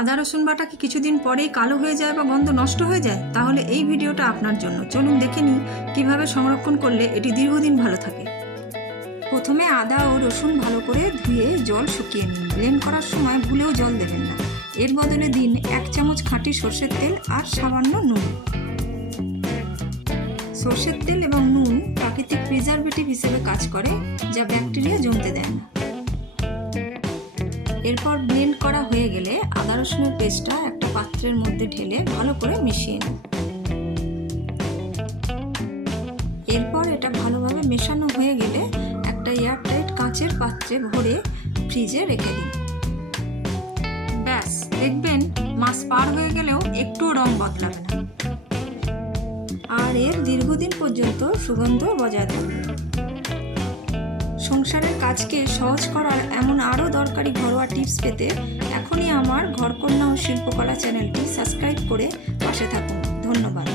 আদা রসুন বাটা কি কিছুদিন পরেই কালো হয়ে যায় বা গন্ধ নষ্ট হয়ে যায়? তাহলে এই ভিডিওটা আপনার জন্য। চলুন দেখে নিই কীভাবে সংরক্ষণ করলে এটি দীর্ঘদিন ভালো থাকে। প্রথমে আদা ও রসুন ভালো করে ধুয়ে জল শুকিয়ে নিন। ব্লেন্ড করার সময় ভুলেও জল দেবেন না। এর বদলে দিন 1 চামচ খাঁটি সর্ষের তেল আর সামান্য নুন। সর্ষের তেল এবং নুন প্রাকৃতিক প্রিজারভেটিভ হিসেবে কাজ করে, যা ব্যাকটেরিয়া জমতে দেয় না। এরপর ব্লেন্ড করা হয়ে গেলে আদা রসুনের পেস্টটা একটা পাত্রের মধ্যে ঢেলে ভালো করে মিশিয়ে নিন। এরপর এটা ভালোভাবে মেশানো হয়ে গেলে একটা এয়ারটাইট কাঁচের পাত্রে ভরে ফ্রিজে রেখে দিন। ব্যাস, দেখবেন মাস পার হয়ে গেলেও একটুও রং বদলাবে না, আর এর দীর্ঘদিন পর্যন্ত সুগন্ধ বজায় থাকবে। সংসারের কাজকে সহজ করার এমন আরও দরকারি ঘরোয়া টিপস পেতে এখনই আমার ঘরকন্যা ও শিল্পকলা চ্যানেলটি সাবস্ক্রাইব করে পাশে থাকুন। ধন্যবাদ।